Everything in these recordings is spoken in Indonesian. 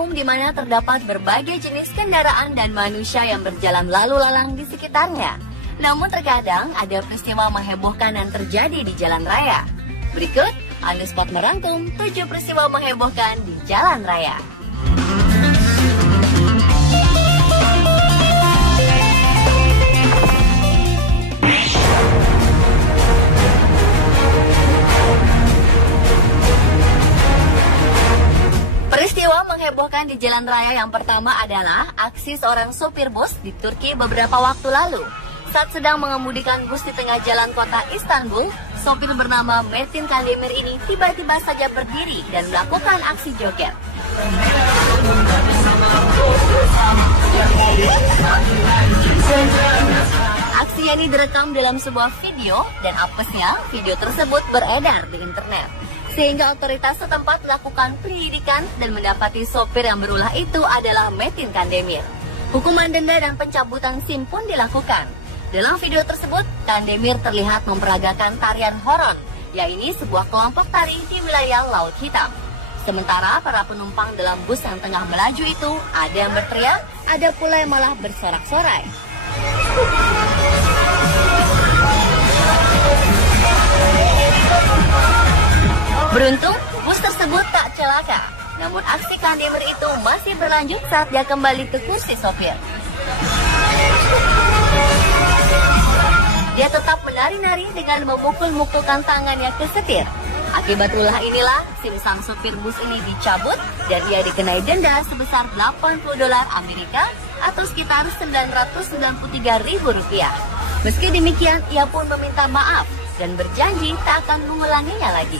umum di mana terdapat berbagai jenis kendaraan dan manusia yang berjalan lalu lalang di sekitarnya. Namun terkadang ada peristiwa menghebohkan yang terjadi di jalan raya. Berikut, Unspot merangkum 7 peristiwa menghebohkan di jalan raya. Peristiwa menghebohkan di jalan raya yang pertama adalah aksi seorang sopir bus di Turki beberapa waktu lalu. Saat sedang mengemudikan bus di tengah jalan kota Istanbul, sopir bernama Metin Kandemir ini tiba-tiba saja berdiri dan melakukan aksi joget. Aksinya ini direkam dalam sebuah video dan apesnya video tersebut beredar di internet. Sehingga otoritas setempat melakukan penyelidikan dan mendapati sopir yang berulah itu adalah Metin Kandemir. Hukuman denda dan pencabutan SIM pun dilakukan. Dalam video tersebut, Kandemir terlihat memperagakan tarian horon, yaitu sebuah kelompok tari di wilayah Laut Hitam. Sementara para penumpang dalam bus yang tengah melaju itu ada yang berteriak, ada pula yang malah bersorak-sorai. Beruntung, bus tersebut tak celaka. Namun aksi Kandemir itu masih berlanjut saat dia kembali ke kursi sopir. Dia tetap menari-nari dengan memukul-mukulkan tangannya ke setir. Akibat ulah inilah, SIM sang sopir bus ini dicabut dan dia dikenai denda sebesar $80 Amerika atau sekitar Rp993.000. Meski demikian, ia pun meminta maaf dan berjanji tak akan mengulanginya lagi.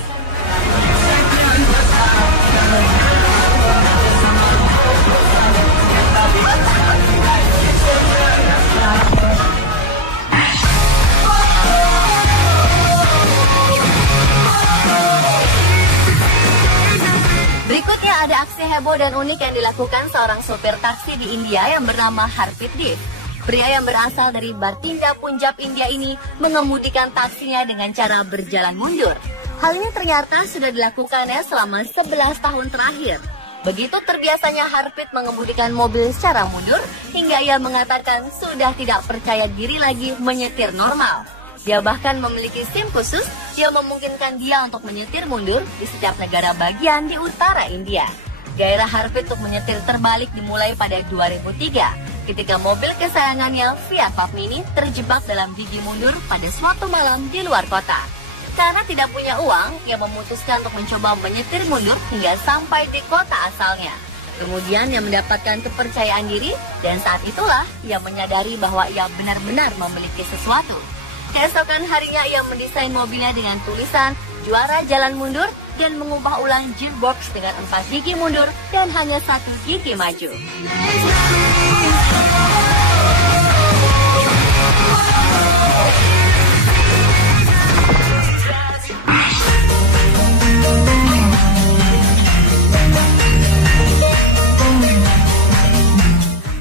Berikutnya ada aksi heboh dan unik yang dilakukan seorang sopir taksi di India yang bernama Harpreet Dev. Pria yang berasal dari Bathinda, Punjab, India ini mengemudikan taksinya dengan cara berjalan mundur. Hal ini ternyata sudah dilakukannya selama 11 tahun terakhir. Begitu terbiasanya Harpreet mengemudikan mobil secara mundur, hingga ia mengatakan sudah tidak percaya diri lagi menyetir normal. Dia bahkan memiliki SIM khusus yang memungkinkan dia untuk menyetir mundur di setiap negara bagian di utara India. Gairah Harpreet untuk menyetir terbalik dimulai pada 2003, ketika mobil kesayangannya Fiat Puff Mini terjebak dalam gigi mundur pada suatu malam di luar kota. Karena tidak punya uang, ia memutuskan untuk mencoba menyetir mundur hingga sampai di kota asalnya. Kemudian ia mendapatkan kepercayaan diri dan saat itulah ia menyadari bahwa ia benar-benar memiliki sesuatu. Keesokan harinya ia mendesain mobilnya dengan tulisan juara jalan mundur dan mengubah ulang gearbox dengan 4 gigi mundur dan hanya 1 gigi maju.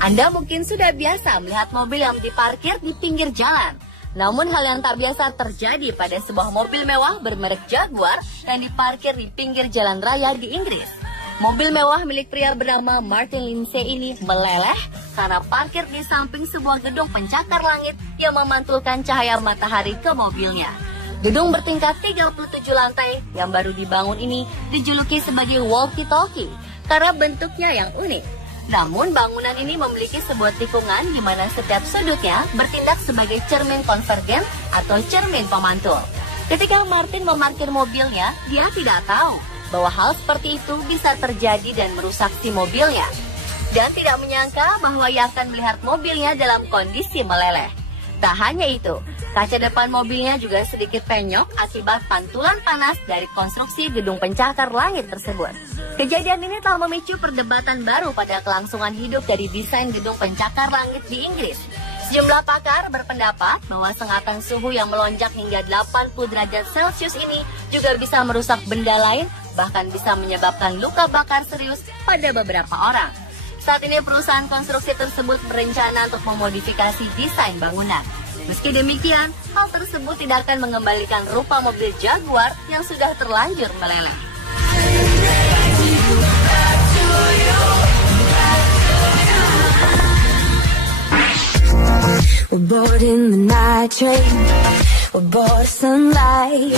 Anda mungkin sudah biasa melihat mobil yang diparkir di pinggir jalan. Namun hal yang tak biasa terjadi pada sebuah mobil mewah bermerek Jaguar yang diparkir di pinggir jalan raya di Inggris. Mobil mewah milik pria bernama Martin Lindsay ini meleleh karena parkir di samping sebuah gedung pencakar langit yang memantulkan cahaya matahari ke mobilnya. Gedung bertingkat 37 lantai yang baru dibangun ini dijuluki sebagai walkie-talkie karena bentuknya yang unik. Namun bangunan ini memiliki sebuah tikungan di mana setiap sudutnya bertindak sebagai cermin konvergen atau cermin pemantul. Ketika Martin memarkir mobilnya, dia tidak tahu bahwa hal seperti itu bisa terjadi dan merusak si mobilnya. Dan tidak menyangka bahwa ia akan melihat mobilnya dalam kondisi meleleh. Tak hanya itu, kaca depan mobilnya juga sedikit penyok akibat pantulan panas dari konstruksi gedung pencakar langit tersebut. Kejadian ini telah memicu perdebatan baru pada kelangsungan hidup dari desain gedung pencakar langit di Inggris. Sejumlah pakar berpendapat bahwa sengatan suhu yang melonjak hingga 80 derajat Celcius ini juga bisa merusak benda lain, bahkan bisa menyebabkan luka bakar serius pada beberapa orang. Saat ini perusahaan konstruksi tersebut berencana untuk memodifikasi desain bangunan. Meski demikian, hal tersebut tidak akan mengembalikan rupa mobil Jaguar yang sudah terlanjur meleleh. We're bored in the night train. We're bored of sunlight.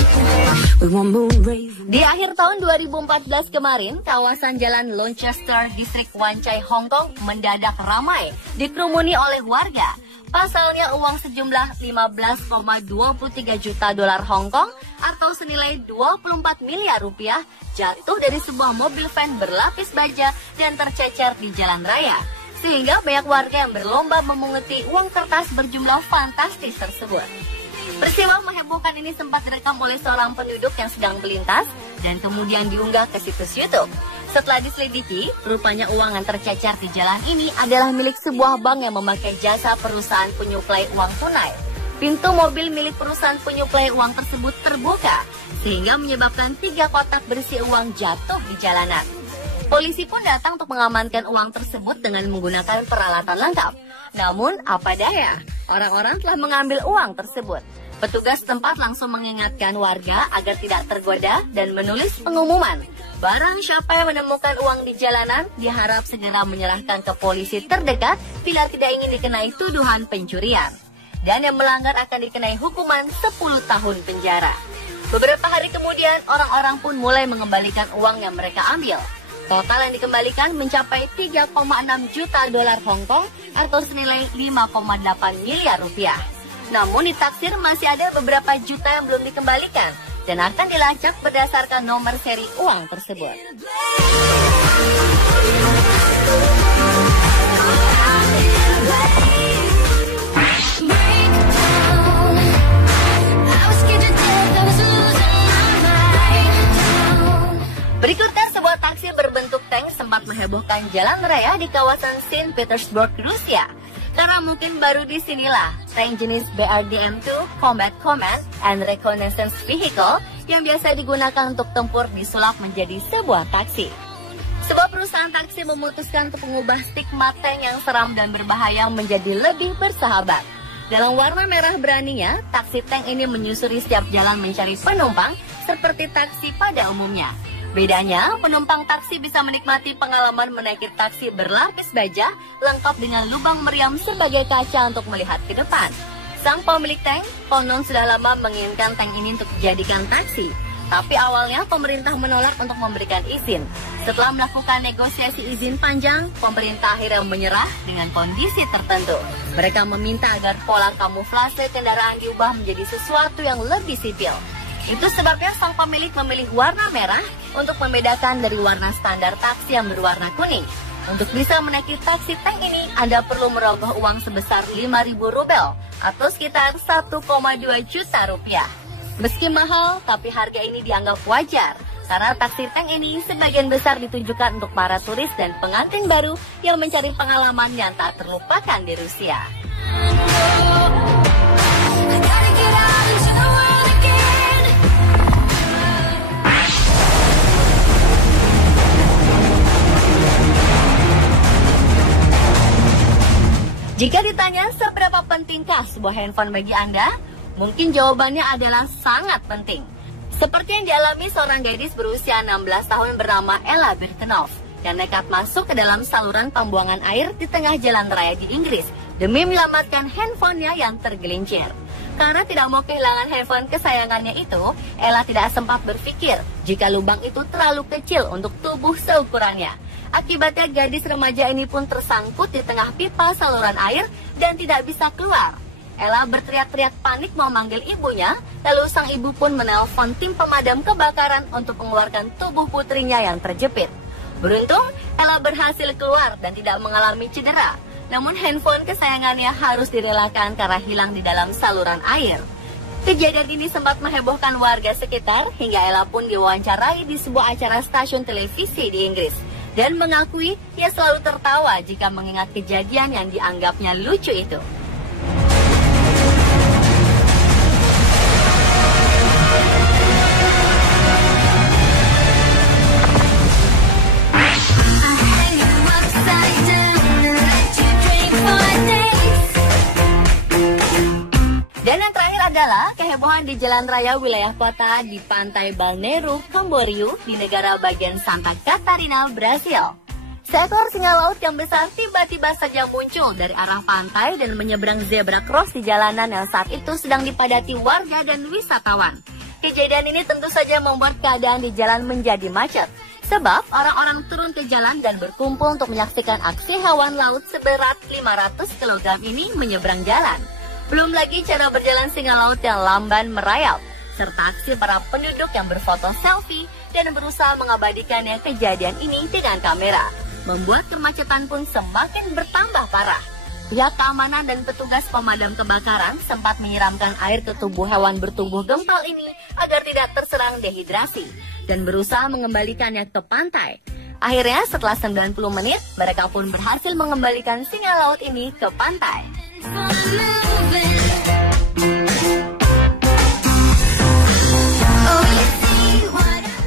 We want moon rays. Di akhir tahun 2014 kemarin, kawasan Jalan Launceston, Distrik Wan Chai, Hong Kong mendadak ramai dikerumuni oleh warga. Pasalnya uang sejumlah 15,23 juta dolar Hong Kong atau senilai 24 miliar rupiah jatuh dari sebuah mobil van berlapis baja dan tercecer di jalan raya. Sehingga banyak warga yang berlomba memunguti uang kertas berjumlah fantastis tersebut. Peristiwa menghebohkan ini sempat direkam oleh seorang penduduk yang sedang melintas dan kemudian diunggah ke situs YouTube. Setelah diselidiki, rupanya uang yang tercecer di jalan ini adalah milik sebuah bank yang memakai jasa perusahaan penyuplai uang tunai. Pintu mobil milik perusahaan penyuplai uang tersebut terbuka, sehingga menyebabkan 3 kotak berisi uang jatuh di jalanan. Polisi pun datang untuk mengamankan uang tersebut dengan menggunakan peralatan lengkap. Namun, apa daya, orang-orang telah mengambil uang tersebut. Petugas setempat langsung mengingatkan warga agar tidak tergoda dan menulis pengumuman. Barang siapa yang menemukan uang di jalanan diharap segera menyerahkan ke polisi terdekat bila tidak ingin dikenai tuduhan pencurian. Dan yang melanggar akan dikenai hukuman 10 tahun penjara. Beberapa hari kemudian, orang-orang pun mulai mengembalikan uang yang mereka ambil. Total yang dikembalikan mencapai 3,6 juta dolar Hong Kong atau senilai 5,8 miliar rupiah. Namun ditaksir masih ada beberapa juta yang belum dikembalikan dan akan dilacak berdasarkan nomor seri uang tersebut. Berikutnya, sebuah taksi berbentuk tank sempat menghebohkan jalan raya di kawasan Saint Petersburg, Rusia. Karena mungkin baru disinilah tank jenis BRDM-2 Combat Command and Reconnaissance Vehicle yang biasa digunakan untuk tempur disulap menjadi sebuah taksi. Sebuah perusahaan taksi memutuskan untuk mengubah stigma tank yang seram dan berbahaya menjadi lebih bersahabat. Dalam warna merah beraninya, taksi tank ini menyusuri setiap jalan mencari penumpang seperti taksi pada umumnya. Bedanya, penumpang taksi bisa menikmati pengalaman menaiki taksi berlapis baja lengkap dengan lubang meriam sebagai kaca untuk melihat ke depan. Sang pemilik tank konon sudah lama menginginkan tank ini untuk dijadikan taksi. Tapi awalnya pemerintah menolak untuk memberikan izin. Setelah melakukan negosiasi izin panjang, pemerintah akhirnya menyerah dengan kondisi tertentu. Mereka meminta agar pola kamuflase kendaraan diubah menjadi sesuatu yang lebih sipil. Itu sebabnya sang pemilik memilih warna merah untuk membedakan dari warna standar taksi yang berwarna kuning. Untuk bisa menaiki taksi tank ini, Anda perlu merogoh uang sebesar 5.000 rubel atau sekitar 1,2 juta rupiah. Meski mahal, tapi harga ini dianggap wajar karena taksi tank ini sebagian besar ditujukan untuk para turis dan pengantin baru yang mencari pengalaman yang tak terlupakan di Rusia. Jika ditanya seberapa pentingkah sebuah handphone bagi Anda, mungkin jawabannya adalah sangat penting. Seperti yang dialami seorang gadis berusia 16 tahun bernama Ella Birkenhoff yang nekat masuk ke dalam saluran pembuangan air di tengah jalan raya di Inggris demi menyelamatkan handphonenya yang tergelincir. Karena tidak mau kehilangan handphone kesayangannya itu, Ella tidak sempat berpikir jika lubang itu terlalu kecil untuk tubuh seukurannya. Akibatnya gadis remaja ini pun tersangkut di tengah pipa saluran air dan tidak bisa keluar. Ella berteriak-teriak panik memanggil ibunya, lalu sang ibu pun menelpon tim pemadam kebakaran untuk mengeluarkan tubuh putrinya yang terjepit. Beruntung, Ella berhasil keluar dan tidak mengalami cedera. Namun handphone kesayangannya harus direlakan karena hilang di dalam saluran air. Kejadian ini sempat menghebohkan warga sekitar hingga Ella pun diwawancarai di sebuah acara stasiun televisi di Inggris. Dan mengakui ia selalu tertawa jika mengingat kejadian yang dianggapnya lucu itu. Dan yang terakhir adalah kehebohan di jalan raya wilayah kota di pantai Balneário Camboriú di negara bagian Santa Catarina, Brasil. Seekor singa laut yang besar tiba-tiba saja muncul dari arah pantai dan menyeberang zebra cross di jalanan yang saat itu sedang dipadati warga dan wisatawan. Kejadian ini tentu saja membuat keadaan di jalan menjadi macet, sebab orang-orang turun ke jalan dan berkumpul untuk menyaksikan aksi hewan laut seberat 500 kg ini menyeberang jalan. Belum lagi cara berjalan singa laut yang lamban merayap, serta aksi para penduduk yang berfoto selfie dan berusaha mengabadikannya kejadian ini dengan kamera, membuat kemacetan pun semakin bertambah parah. Pihak keamanan dan petugas pemadam kebakaran sempat menyiramkan air ke tubuh hewan bertubuh gempal ini agar tidak terserang dehidrasi dan berusaha mengembalikannya ke pantai. Akhirnya setelah 90 menit, mereka pun berhasil mengembalikan singa laut ini ke pantai.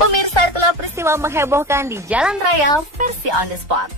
Pemirsa, itulah peristiwa menghebohkan di jalan raya versi on the spot.